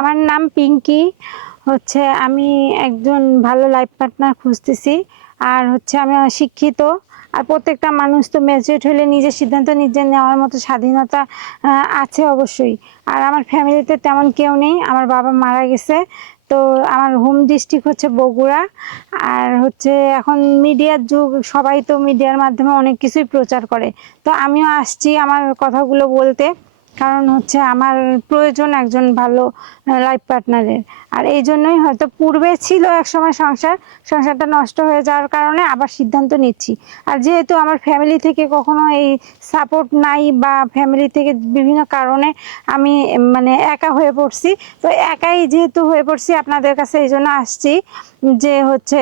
আমার নাম পিঙ্কি। হচ্ছে আমি একজন ভালো লাইফ পার্টনার খুঁজতেছি। আর হচ্ছে আমি শিক্ষিত আর প্রত্যেকটা মানুষ তো ম্যাচিউর হলে নিজের সিদ্ধান্ত নিজে নেওয়ার মতো স্বাধীনতা আছে অবশ্যই। আর আমার ফ্যামিলিতে তেমন কেউ নেই। আমার বাবা মারা গেছে। তো আমার হোম ডিস্ট্রিক্ট হচ্ছে বগুড়া। আর হচ্ছে এখন মিডিয়ার যুগ। সবাই তো মিডিয়ার মাধ্যমে অনেক কিছুই প্রচার করে। তো আমিও আসছি আমার কথাগুলো বলতে। কারণ হচ্ছে আমার প্রয়োজন একজন ভালো লাইফ পার্টনারের আর এই জন্যই হয়তো পূর্বে ছিল এক সময় সংসার, সংসারটা নষ্ট হয়ে যাওয়ার কারণে আবার সিদ্ধান্ত নিচ্ছি। আর যেহেতু আমার ফ্যামিলি থেকে কখনো এই সাপোর্ট নাই বা ফ্যামিলি থেকে বিভিন্ন কারণে আমি মানে একা হয়ে পড়ছি, তো একাই যেহেতু হয়ে পড়ছি, আপনাদের কাছে এই জন্য আসছি যে হচ্ছে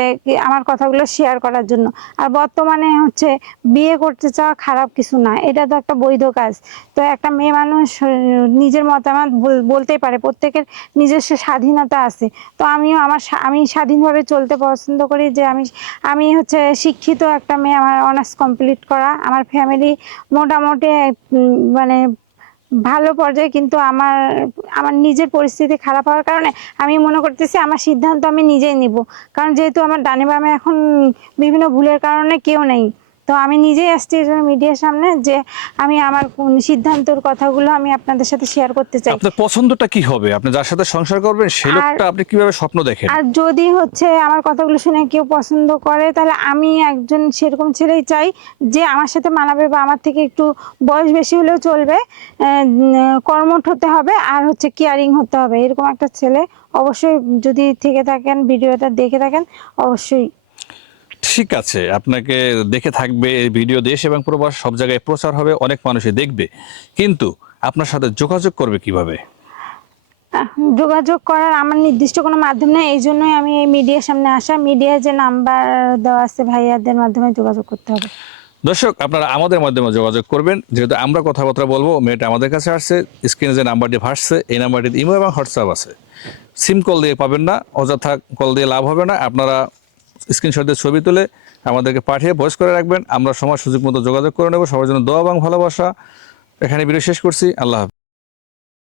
আমার কথাগুলো শেয়ার করার জন্য। আর বর্তমানে হচ্ছে বিয়ে করতে চাওয়া খারাপ কিছু না, এটা তো একটা বৈধ কাজ। তো একটা মেয়ে মানুষ নিজের মতামত বল- বলতেই পারে। প্রত্যেকের নিজস্ব স্বাধীনতা আছে। তো আমিও আমার আমি স্বাধীনভাবে চলতে পছন্দ করি যে আমি আমি হচ্ছে শিক্ষিত একটা মেয়ে, আমার অনার্স কমপ্লিট করা। আমার ফ্যামিলি মোটামুটি মানে ভালো পর্যায়ে, কিন্তু আমার আমার নিজের পরিস্থিতি খারাপ হওয়ার কারণে আমি মনে করতেছি আমার সিদ্ধান্ত আমি নিজেই নিব। কারণ যেহেতু আমার ডানে বামে এখন বিভিন্ন ভুলের কারণে কেউ নেই। তো আমি নিজেই আসছি মিডিয়ার সামনে যে আমি আমার সিদ্ধান্তর কথাগুলো আমি আপনাদের সাথে শেয়ার করতে চাই। আপনার পছন্দটা কি হবে? আপনি যার সাথে সংসার করবেন সেই লোকটা আপনি কীভাবে স্বপ্ন দেখেন? আর যদি হচ্ছে আমার কথাগুলো শুনে কেউ পছন্দ করে তাহলে আমি একজন সেরকম ছেলেই চাই যে আমার সাথে মানাবে বা আমার থেকে একটু বয়স বেশি হলেও চলবে কর্মঠ হতে হবে আর হচ্ছে কেয়ারিং হতে হবে। এরকম একটা ছেলে অবশ্যই যদি থেকে থাকেন ভিডিওটা দেখে থাকেন অবশ্যই ঠিক আছে আপনাকে দেখে থাকবে এই ভিডিও দেশ এবং প্রবাস সব জায়গায় প্রচার হবে অনেক মানুষই দেখবে। কিন্তু আপনার সাথে যোগাযোগ করবে কীভাবে? যোগাযোগ করার আমার নির্দিষ্ট কোনো মাধ্যম নেই এই জন্যই আমি এই মিডিয়ার সামনে আসা। মিডিয়ায় যে নাম্বার দেওয়া আছে ভাইয়াদের মাধ্যমে যোগাযোগ করতে হবে। দর্শক আপনারা আমাদের মাধ্যমে যোগাযোগ করবেন। যেহেতু আমরা কথাবার্তা বলব মেয়েটা আমাদের কাছে আসছে স্ক্রিনে যে নাম্বারটি ভাসছে এই নাম্বারটি ইমো এবং হোয়াটসঅ্যাপ আছে। সিম কল দিয়ে পাবেন না অযথা কল দিয়ে লাভ হবে না। আপনারা স্ক্রিনশট দিয়ে ছবি তুলে আমাদেরকে পাঠিয়ে ভয়েস করে রাখবেন। আমরা সময় সুযোগ মতো যোগাযোগ করে নেব। সবার জন্য দোয়া এবং ভালোবাসা। এখানে ভিডিও শেষ করছি। আল্লাহ